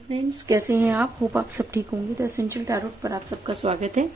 Friends, कैसे हैं आप? होप आप सब ठीक होंगे। द एसेंशियल टैरोट पर आप सबका स्वागत है।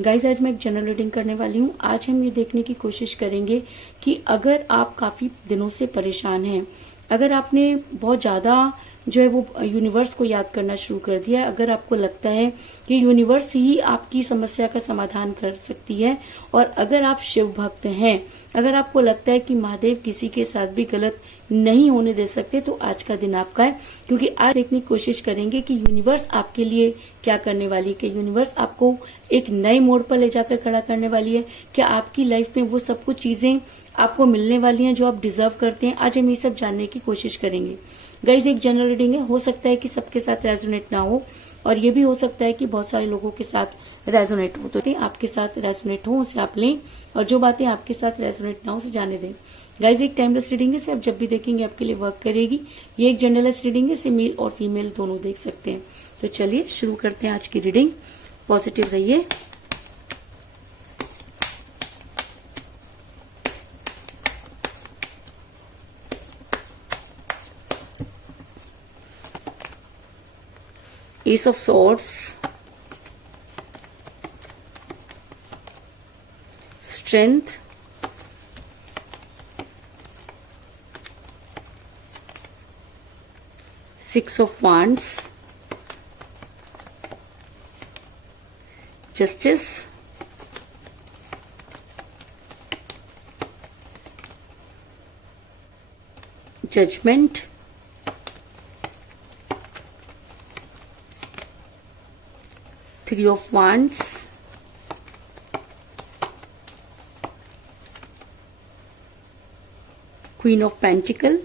गाइज, आज मैं एक जनरल रीडिंग करने वाली हूँ। आज हम ये देखने की कोशिश करेंगे कि अगर आप काफी दिनों से परेशान हैं, अगर आपने बहुत ज्यादा जो है वो यूनिवर्स को याद करना शुरू कर दिया, अगर आपको लगता है कि यूनिवर्स ही आपकी समस्या का समाधान कर सकती है, और अगर आप शिव भक्त हैं, अगर आपको लगता है कि महादेव किसी के साथ भी गलत नहीं होने दे सकते, तो आज का दिन आपका है। क्योंकि आज देखने की कोशिश करेंगे कि यूनिवर्स आपके लिए क्या करने वाली है, कि यूनिवर्स आपको एक नए मोड़ पर ले जाकर खड़ा करने वाली है, क्या आपकी लाइफ में वो सब कुछ चीजें आपको मिलने वाली हैं जो आप डिजर्व करते हैं। आज हम ये सब जानने की कोशिश करेंगे। गाइज, एक जनरल रीडिंग है, हो सकता है कि सबके साथ रेजोनेट ना हो, और ये भी हो सकता है कि बहुत सारे लोगों के साथ रेजोनेट हो। तो आपके साथ रेजोनेट हो उसे आप लें, और जो बातें आपके साथ रेजोनेट ना हो उसे जाने दें। गाइज, एक टाइमलेस रीडिंग है, इसे आप जब भी देखेंगे आपके लिए वर्क करेगी। ये एक जनरलेस रीडिंग है, इसे मेल और फीमेल दोनों देख सकते हैं। तो चलिए शुरू करते हैं आज की रीडिंग। पॉजिटिव रहिए। Ace of Swords, Strength, Six of Wands, Justice, Judgment, Three of Wands, Queen of Pentacle,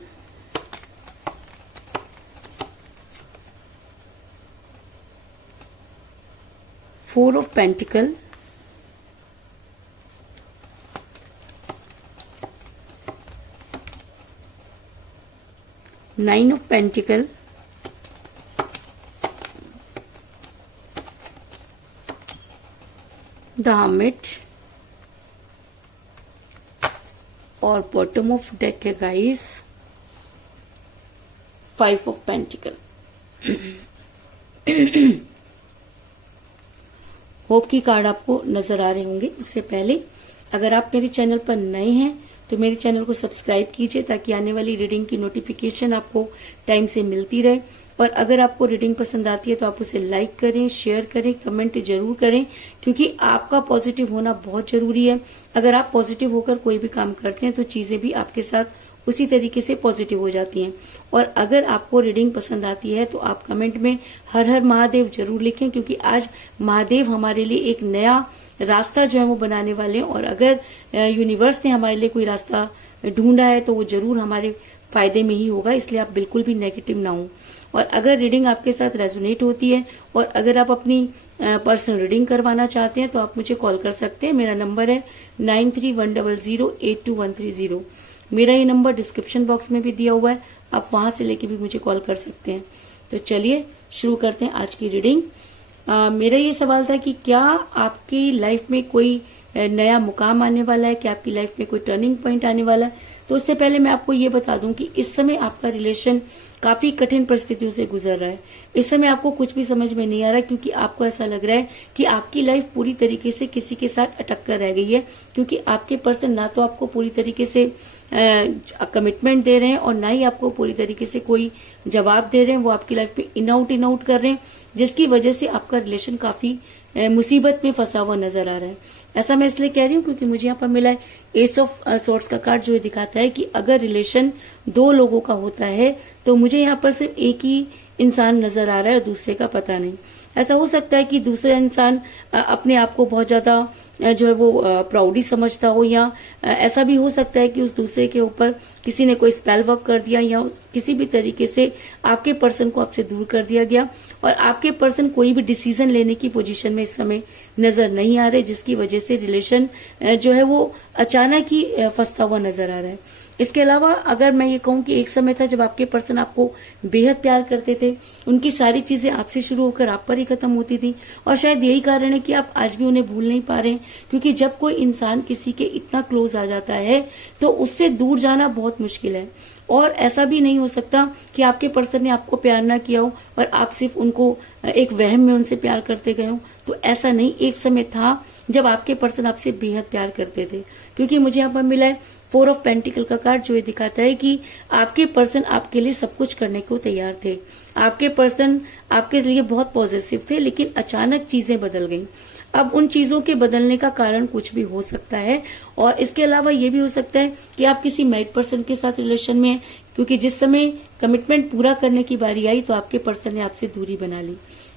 Four of Pentacle, Nine of Pentacle, The Hermit, और बॉटम ऑफ डेक है guys, five of pentacle. Hope की card आपको नजर आ रहे होंगे। उससे पहले अगर आप मेरे चैनल पर नए हैं तो मेरे चैनल को सब्सक्राइब कीजिए, ताकि आने वाली रीडिंग की नोटिफिकेशन आपको टाइम से मिलती रहे। और अगर आपको रीडिंग पसंद आती है तो आप उसे लाइक करें, शेयर करें, कमेंट जरूर करें, क्योंकि आपका पॉजिटिव होना बहुत जरूरी है। अगर आप पॉजिटिव होकर कोई भी काम करते हैं तो चीजें भी आपके साथ उसी तरीके से पॉजिटिव हो जाती हैं। और अगर आपको रीडिंग पसंद आती है तो आप कमेंट में हर हर महादेव जरूर लिखें, क्योंकि आज महादेव हमारे लिए एक नया रास्ता जो है वो बनाने वाले हैं। और अगर यूनिवर्स ने हमारे लिए कोई रास्ता ढूंढा है तो वो जरूर हमारे फायदे में ही होगा, इसलिए आप बिल्कुल भी नेगेटिव ना हो। और अगर रीडिंग आपके साथ रेजोनेट होती है और अगर आप अपनी पर्सनल रीडिंग करवाना चाहते हैं तो आप मुझे कॉल कर सकते हैं। मेरा नंबर है 9310082130। मेरा ये नंबर डिस्क्रिप्शन बॉक्स में भी दिया हुआ है, आप वहां से लेके भी मुझे कॉल कर सकते हैं। तो चलिए शुरू करते हैं आज की रीडिंग। मेरा ये सवाल था कि क्या आपकी लाइफ में कोई नया मुकाम आने वाला है, क्या आपकी लाइफ में कोई टर्निंग पॉइंट आने वाला है। तो उससे पहले मैं आपको ये बता दूं कि इस समय आपका रिलेशन काफी कठिन परिस्थितियों से गुजर रहा है। इस समय आपको कुछ भी समझ में नहीं आ रहा, क्योंकि आपको ऐसा लग रहा है कि आपकी लाइफ पूरी तरीके से किसी के साथ अटक कर रह गई है, क्योंकि आपके पर्सन ना तो आपको पूरी तरीके से कमिटमेंट दे रहे हैं और ना ही आपको पूरी तरीके से कोई जवाब दे रहे हैं। वो आपकी लाइफ में इन आउट कर रहे हैं, जिसकी वजह से आपका रिलेशन काफी मुसीबत में फंसा हुआ नजर आ रहा है। ऐसा मैं इसलिए कह रही हूँ क्योंकि मुझे यहाँ पर मिला है एस ऑफ सोर्ट्स का कार्ड, जो ये दिखाता है कि अगर रिलेशन दो लोगों का होता है तो मुझे यहाँ पर सिर्फ एक ही इंसान नजर आ रहा है और दूसरे का पता नहीं। ऐसा हो सकता है कि दूसरा इंसान अपने आप को बहुत ज्यादा जो है वो प्राउडी समझता हो, या ऐसा भी हो सकता है कि उस दूसरे के ऊपर किसी ने कोई स्पेल वर्क कर दिया, या किसी भी तरीके से आपके पर्सन को आपसे दूर कर दिया गया और आपके पर्सन कोई भी डिसीजन लेने की पोजीशन में इस समय नजर नहीं आ रहे, जिसकी वजह से रिलेशन जो है वो अचानक ही फंसता हुआ नजर आ रहा है। इसके अलावा अगर मैं ये कहूं कि एक समय था जब आपके पर्सन आपको बेहद प्यार करते थे, उनकी सारी चीजें आपसे शुरू होकर आप पर ही खत्म होती थी, और शायद यही कारण है कि आप आज भी उन्हें भूल नहीं पा रहे हैं। क्योंकि जब कोई इंसान किसी के इतना क्लोज आ जाता है तो उससे दूर जाना बहुत मुश्किल है। और ऐसा भी नहीं हो सकता कि आपके पर्सन ने आपको प्यार ना किया हो और आप सिर्फ उनको एक वहम में उनसे प्यार करते गए हो। तो ऐसा नहीं, एक समय था जब आपके पर्सन आपसे बेहद प्यार करते थे, क्योंकि मुझे यहाँ पर मिला है 4 ऑफ पेंटिकल का कार्ड, जो ये दिखाता है कि आपके पर्सन आपके लिए सब कुछ करने को तैयार थे। आपके पर्सन आपके लिए बहुत पॉजिटिव थे, लेकिन अचानक चीजें बदल गई। अब उन चीजों के बदलने का कारण कुछ भी हो सकता है, और इसके अलावा ये भी हो सकता है कि आप किसी मैरिड पर्सन के साथ रिलेशन में हैं, क्योंकि जिस समय कमिटमेंट पूरा करने की बारी आई तो आपके पर्सन ने आपसे दूरी बना ली।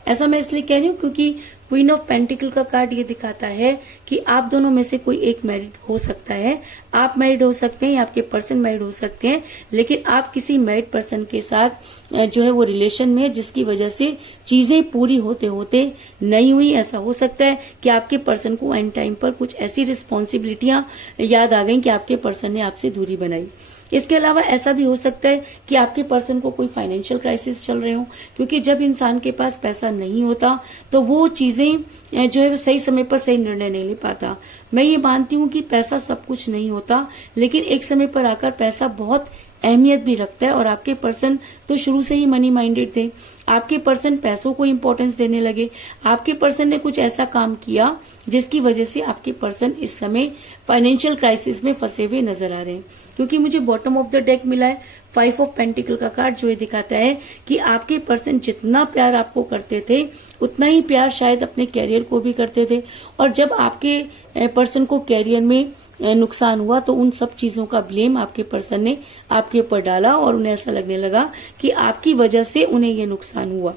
ऐसा मैं इसलिए कह रही हूँ क्योंकि क्वीन ऑफ पेंटिकल का कार्ड ये दिखाता है कि आप दोनों में से कोई एक मैरिड हो सकता है। आप मैरिड हो सकते हैं या आपके पर्सन मैरिड हो सकते हैं, लेकिन आप किसी मैरिड पर्सन के साथ जो है वो रिलेशन में है, जिसकी वजह से चीजें पूरी होते होते नहीं हुई। ऐसा हो सकता है कि आपके पर्सन को एंड टाइम पर कुछ ऐसी रिस्पॉन्सिबिलिटियां याद आ गई कि आपके पर्सन ने आपसे दूरी बनाई। इसके अलावा ऐसा भी हो सकता है कि आपके पर्सन को कोई फाइनेंशियल क्राइसिस चल रहे हो, क्योंकि जब इंसान के पास पैसा नहीं होता तो वो चीजें जो है सही समय पर सही निर्णय नहीं ले पाता। मैं ये मानती हूँ कि पैसा सब कुछ नहीं होता, लेकिन एक समय पर आकर पैसा बहुत अहमियत भी रखता है। और आपके पर्सन तो शुरू से ही मनी माइंडेड थे। आपके पर्सन पैसों को इम्पोर्टेंस देने लगे। आपके पर्सन ने कुछ ऐसा काम किया जिसकी वजह से आपके पर्सन इस समय फाइनेंशियल क्राइसिस में फंसे हुए नजर आ रहे हैं। क्योंकि मुझे बॉटम ऑफ द डेक मिला है 5 ऑफ पेंटिकल का कार्ड, जो ये दिखाता है कि आपके पर्सन जितना प्यार आपको करते थे उतना ही प्यार शायद अपने कैरियर को भी करते थे। और जब आपके पर्सन को कैरियर में नुकसान हुआ तो उन सब चीजों का ब्लेम आपके पर्सन ने आपके ऊपर डाला, और उन्हें ऐसा लगने लगा कि आपकी वजह से उन्हें ये नुकसान हुआ,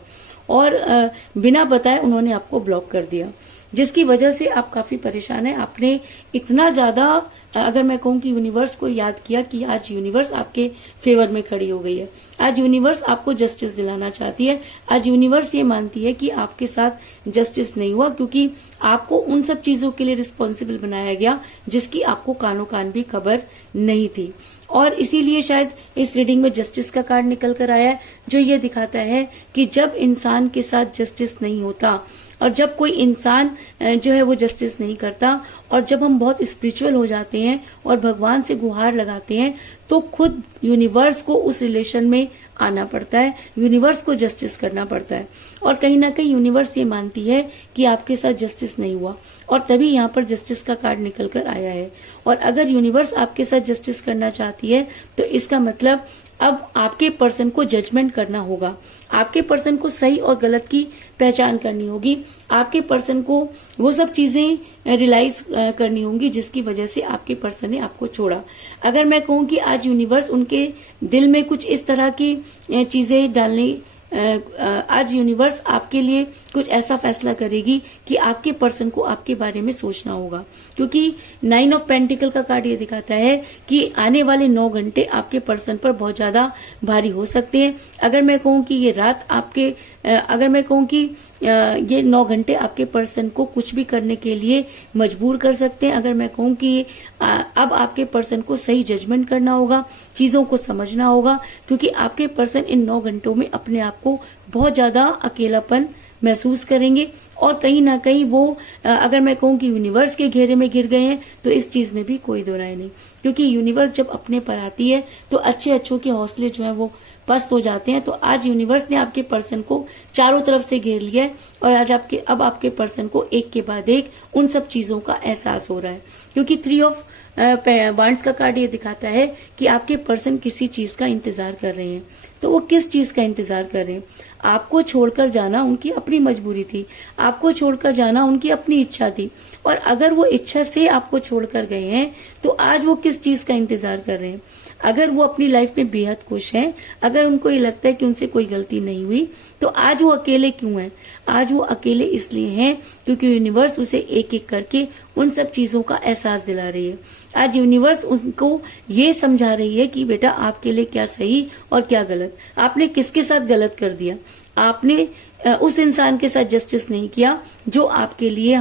और बिना बताए उन्होंने आपको ब्लॉक कर दिया, जिसकी वजह से आप काफी परेशान हैं। आपने इतना ज्यादा, अगर मैं कहूँ कि यूनिवर्स को याद किया कि आज यूनिवर्स आपके फेवर में खड़ी हो गई है। आज यूनिवर्स आपको जस्टिस दिलाना चाहती है। आज यूनिवर्स ये मानती है कि आपके साथ जस्टिस नहीं हुआ, क्योंकि आपको उन सब चीजों के लिए रिस्पॉन्सिबल बनाया गया जिसकी आपको कानो कान भी खबर नहीं थी। और इसीलिए शायद इस रीडिंग में जस्टिस का कार्ड निकल कर आया है, जो ये दिखाता है कि जब इंसान के साथ जस्टिस नहीं होता और जब कोई इंसान जो है वो जस्टिस नहीं करता, और जब हम बहुत स्पिरिचुअल हो जाते हैं और भगवान से गुहार लगाते हैं, तो खुद यूनिवर्स को उस रिलेशन में आना पड़ता है, यूनिवर्स को जस्टिस करना पड़ता है। और कहीं ना कहीं यूनिवर्स ये मानती है कि आपके साथ जस्टिस नहीं हुआ, और तभी यहाँ पर जस्टिस का कार्ड निकल कर आया है। और अगर यूनिवर्स आपके साथ जस्टिस करना चाहती है तो इसका मतलब अब आपके पर्सन को जजमेंट करना होगा। आपके पर्सन को सही और गलत की पहचान करनी होगी। आपके पर्सन को वो सब चीजें रियलाइज करनी होंगी जिसकी वजह से आपके पर्सन ने आपको छोड़ा। अगर मैं कहूँ कि आज यूनिवर्स उनके दिल में कुछ इस तरह की चीजें डालने, आज यूनिवर्स आपके लिए कुछ ऐसा फैसला करेगी कि आपके पर्सन को आपके बारे में सोचना होगा, क्योंकि 9 ऑफ पेंटिकल का कार्ड ये दिखाता है कि आने वाले 9 घंटे आपके पर्सन पर बहुत ज्यादा भारी हो सकते हैं। अगर मैं कहूँ कि ये रात आपके, अगर मैं कहूँ कि ये 9 घंटे आपके पर्सन को कुछ भी करने के लिए मजबूर कर सकते हैं। अगर मैं कहूँ कि अब आपके पर्सन को सही जजमेंट करना होगा, चीजों को समझना होगा, क्योंकि आपके पर्सन इन 9 घंटों में अपने आप को बहुत ज्यादा अकेलापन महसूस करेंगे। और कहीं ना कहीं वो, अगर मैं कहूँ कि यूनिवर्स के घेरे में गिर गए हैं, तो इस चीज में भी कोई दो राय नहीं, क्योंकि यूनिवर्स जब अपने पर आती है तो अच्छे अच्छों के हौसले जो है वो पस्त हो जाते हैं। तो आज यूनिवर्स ने आपके पर्सन को चारों तरफ से घेर लिया है, और आज अब आपके पर्सन को एक के बाद एक उन सब चीजों का एहसास हो रहा है। क्योंकि 3 ऑफ वांड्स का कार्ड ये दिखाता है कि आपके पर्सन किसी चीज का इंतजार कर रहे हैं। तो वो किस चीज का इंतजार कर रहे हैं? आपको छोड़कर जाना उनकी अपनी मजबूरी थी, आपको छोड़कर जाना उनकी अपनी इच्छा थी। और अगर वो इच्छा से आपको छोड़कर गए हैं तो आज वो किस चीज का इंतजार कर रहे हैं? अगर वो अपनी लाइफ में बेहद खुश हैं, अगर उनको ये लगता है कि उनसे कोई गलती नहीं हुई, तो आज वो अकेले क्यों हैं? आज वो अकेले इसलिए हैं क्योंकि यूनिवर्स उसे एक एक करके उन सब चीजों का एहसास दिला रही है। आज यूनिवर्स उनको ये समझा रही है कि बेटा आपके लिए क्या सही और क्या गलत, आपने किसके साथ गलत कर दिया, आपने उस इंसान के साथ जस्टिस नहीं किया जो आपके लिए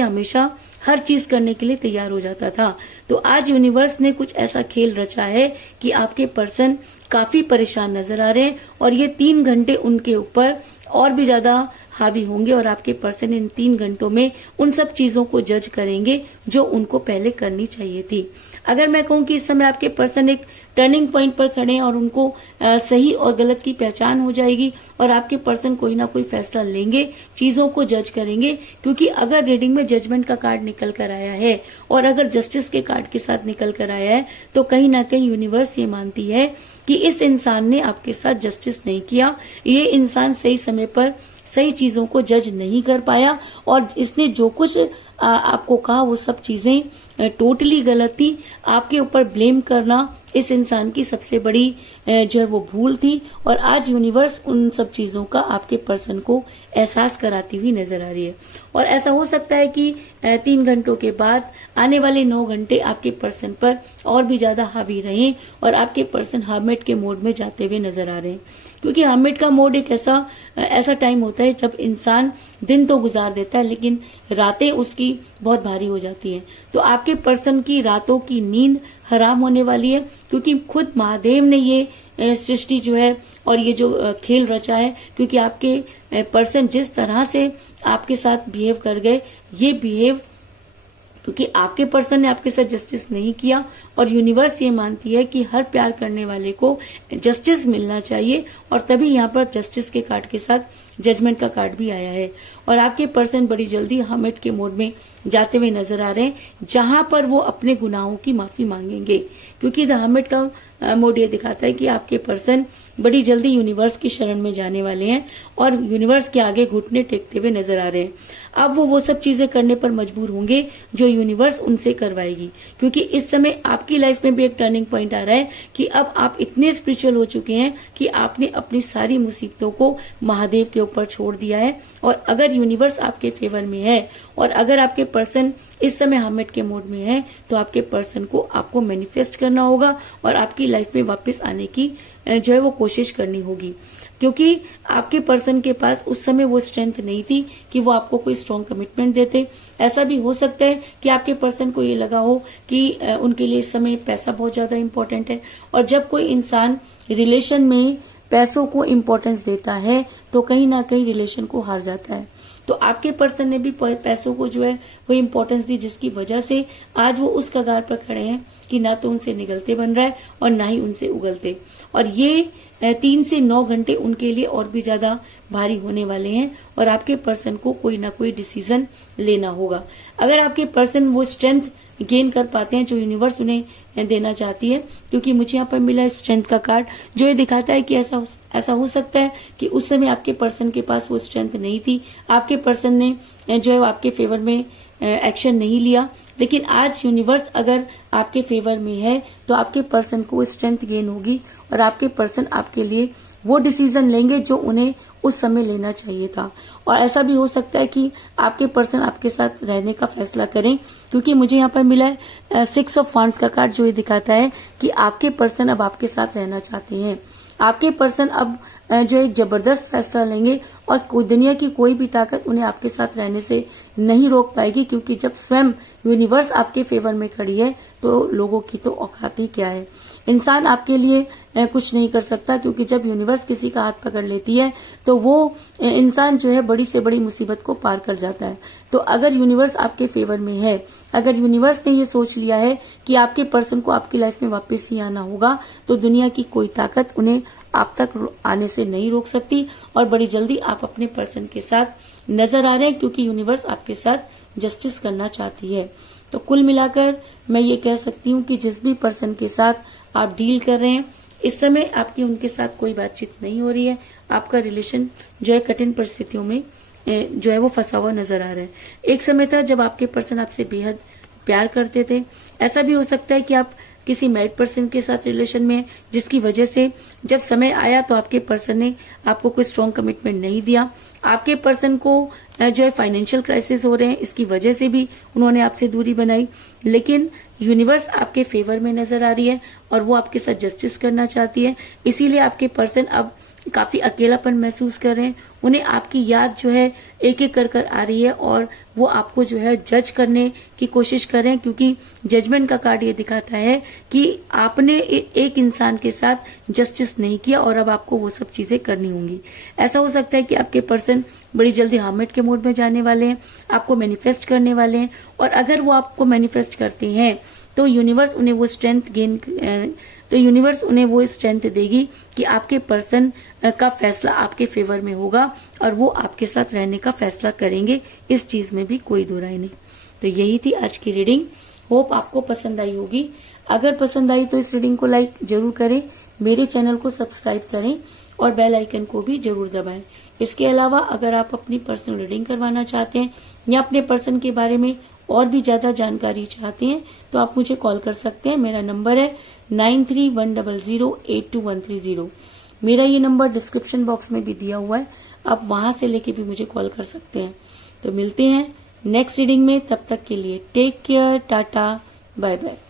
हमेशा हर चीज करने के लिए तैयार हो जाता था। तो आज यूनिवर्स ने कुछ ऐसा खेल रचा है कि आपके पर्सन काफी परेशान नजर आ रहे हैं और ये 3 घंटे उनके ऊपर और भी ज्यादा हावी होंगे और आपके पर्सन इन 3 घंटों में उन सब चीजों को जज करेंगे जो उनको पहले करनी चाहिए थी। अगर मैं कहूँ कि इस समय आपके पर्सन एक टर्निंग पॉइंट पर खड़े हैं और उनको सही और गलत की पहचान हो जाएगी और आपके पर्सन कोई ना कोई फैसला लेंगे, चीजों को जज करेंगे। क्योंकि अगर रीडिंग में जजमेंट का कार्ड निकल कर आया है और अगर जस्टिस के कार्ड के साथ निकल कर आया है तो कहीं ना कहीं यूनिवर्स ये मानती है कि इस इंसान ने आपके साथ जस्टिस नहीं किया, ये इंसान सही समय पर सही चीजों को जज नहीं कर पाया और इसने जो कुछ आपको कहा वो सब चीजें टोटली गलत थी। आपके ऊपर ब्लेम करना इस इंसान की सबसे बड़ी जो है वो भूल थी और आज यूनिवर्स उन सब चीजों का आपके पर्सन को एहसास कराती हुई नजर आ रही है। और ऐसा हो सकता है कि 3 घंटों के बाद आने वाले 9 घंटे आपके पर्सन पर और भी ज्यादा हावी रहें और आपके पर्सन हर्मिट के मोड में जाते हुए नजर आ रहे हैं। क्योंकि हर्मिट का मोड एक ऐसा टाइम होता है जब इंसान दिन तो गुजार देता है लेकिन रातें उसकी बहुत भारी हो जाती हैं। तो आपके पर्सन की रातों की नींद हराम होने वाली है क्योंकि खुद महादेव ने ये सृष्टि जो है और ये जो खेल रचा है। क्योंकि आपके पर्सन जिस तरह से आपके साथ बिहेव कर गए, ये बिहेव क्योंकि आपके पर्सन ने आपके साथ जस्टिस नहीं किया और यूनिवर्स ये मानती है कि हर प्यार करने वाले को जस्टिस मिलना चाहिए और तभी यहाँ पर जस्टिस के कार्ड के साथ जजमेंट का कार्ड भी आया है। और आपके पर्सन बड़ी जल्दी हर्मिट के मोड में जाते हुए नजर आ रहे हैं जहां पर वो अपने गुनाहों की माफी मांगेंगे। क्योंकि द हर्मिट का मोड ये दिखाता है कि आपके पर्सन बड़ी जल्दी यूनिवर्स की शरण में जाने वाले हैं और यूनिवर्स के आगे घुटने टेकते हुए नजर आ रहे हैं। अब वो सब चीजें करने पर मजबूर होंगे जो यूनिवर्स उनसे करवाएगी। क्योंकि इस समय आपकी लाइफ में भी एक टर्निंग पॉइंट आ रहा है कि अब आप इतने स्पिरिचुअल हो चुके हैं कि आपने अपनी सारी मुसीबतों को महादेव के ऊपर छोड़ दिया है। और अगर यूनिवर्स आपके फेवर में है और अगर आपके पर्सन इस समय हर्मिट के मोड में है तो आपके पर्सन को आपको मैनिफेस्ट करना होगा और आपकी लाइफ में वापस आने की जो है वो कोशिश करनी होगी। क्योंकि आपके पर्सन के पास उस समय वो स्ट्रेंथ नहीं थी कि वो आपको कोई स्ट्रॉन्ग कमिटमेंट देते। ऐसा भी हो सकता है कि आपके पर्सन को ये लगा हो कि उनके लिए इस समय पैसा बहुत ज्यादा इंपॉर्टेंट है और जब कोई इंसान रिलेशन में पैसों को इम्पोर्टेंस देता है तो कहीं ना कहीं रिलेशन को हार जाता है। तो आपके पर्सन ने भी पैसों को जो है वो इम्पोर्टेंस दी जिसकी वजह से आज वो उस कगार पर खड़े हैं कि ना तो उनसे निगलते बन रहा है और ना ही उनसे उगलते। और ये 3 से 9 घंटे उनके लिए और भी ज्यादा भारी होने वाले हैं और आपके पर्सन को कोई ना कोई डिसीजन लेना होगा। अगर आपके पर्सन वो स्ट्रेंथ गेन कर पाते हैं जो यूनिवर्स उन्हें देना चाहती है। क्योंकि मुझे यहाँ पर मिला है स्ट्रेंथ का कार्ड जो ये दिखाता है कि ऐसा हो सकता है कि उस समय आपके पर्सन के पास वो स्ट्रेंथ नहीं थी, आपके पर्सन ने जो है आपके फेवर में एक्शन नहीं लिया। लेकिन आज यूनिवर्स अगर आपके फेवर में है तो आपके पर्सन को स्ट्रेंथ गेन होगी और आपके पर्सन आपके लिए वो डिसीजन लेंगे जो उन्हें उस समय लेना चाहिए था। और ऐसा भी हो सकता है कि आपके पर्सन आपके साथ रहने का फैसला करें। क्योंकि मुझे यहाँ पर मिला है 6 ऑफ वांड्स का कार्ड जो ये दिखाता है कि आपके पर्सन अब आपके साथ रहना चाहते हैं। आपके पर्सन अब जो एक जबरदस्त फैसला लेंगे और दुनिया की कोई भी ताकत उन्हें आपके साथ रहने से नहीं रोक पाएगी। क्योंकि जब स्वयं यूनिवर्स आपके फेवर में खड़ी है तो लोगों की तो औकात ही क्या है। इंसान आपके लिए कुछ नहीं कर सकता क्योंकि जब यूनिवर्स किसी का हाथ पकड़ लेती है तो वो इंसान जो है बड़ी से बड़ी मुसीबत को पार कर जाता है। तो अगर यूनिवर्स आपके फेवर में है, अगर यूनिवर्स ने ये सोच लिया है कि आपके पर्सन को आपकी लाइफ में वापस ही आना होगा तो दुनिया की कोई ताकत उन्हें आप तक आने से नहीं रोक सकती। और बड़ी जल्दी आप अपने पर्सन के साथ नजर आ रहे हैं क्योंकि यूनिवर्स आपके साथ जस्टिस करना चाहती है। तो कुल मिलाकर मैं ये कह सकती हूँ कि जिस भी पर्सन के साथ आप डील कर रहे हैं इस समय आपकी उनके साथ कोई बातचीत नहीं हो रही है। आपका रिलेशन जो है कठिन परिस्थितियों में जो है वो फंसा हुआ नजर आ रहा है। एक समय था जब आपके पर्सन आपसे बेहद प्यार करते थे। ऐसा भी हो सकता है कि आप किसी मैरिड पर्सन के साथ रिलेशन में जिसकी वजह से जब समय आया तो आपके पर्सन ने आपको कोई स्ट्रॉन्ग कमिटमेंट नहीं दिया। आपके पर्सन को जो है फाइनेंशियल क्राइसिस हो रहे हैं, इसकी वजह से भी उन्होंने आपसे दूरी बनाई। लेकिन यूनिवर्स आपके फेवर में नजर आ रही है और वो आपके साथ जस्टिस करना चाहती है। इसीलिए आपके पर्सन अब काफी अकेलापन महसूस कर रहे हैं, उन्हें आपकी याद जो है एक एक कर आ रही है और वो आपको जो है जज करने की कोशिश कर रहे हैं, क्योंकि जजमेंट का कार्ड ये दिखाता है कि आपने एक इंसान के साथ जस्टिस नहीं किया और अब आपको वो सब चीजें करनी होंगी। ऐसा हो सकता है कि आपके पर्सन बड़ी जल्दी हार्मिट के मोड में जाने वाले हैं, आपको मैनिफेस्ट करने वाले हैं, और अगर वो आपको मैनिफेस्ट करते हैं तो यूनिवर्स उन्हें वो स्ट्रेंथ देगी कि आपके पर्सन का फैसला आपके फेवर में होगा और वो आपके साथ रहने का फैसला करेंगे। इस चीज में भी कोई दो राय नहीं। तो यही थी आज की रीडिंग। होप आपको पसंद आई होगी। अगर पसंद आई तो इस रीडिंग को लाइक जरूर करें, मेरे चैनल को सब्सक्राइब करें और बेल आइकन को भी जरूर दबाएं। इसके अलावा अगर आप अपनी पर्सनल रीडिंग करवाना चाहते हैं या अपने पर्सन के बारे में और भी ज्यादा जानकारी चाहते हैं तो आप मुझे कॉल कर सकते हैं। मेरा नंबर है 9310082130। मेरा ये नंबर डिस्क्रिप्शन बॉक्स में भी दिया हुआ है, आप वहां से लेके भी मुझे कॉल कर सकते हैं। तो मिलते हैं नेक्स्ट रीडिंग में, तब तक के लिए take care, tata, bye bye.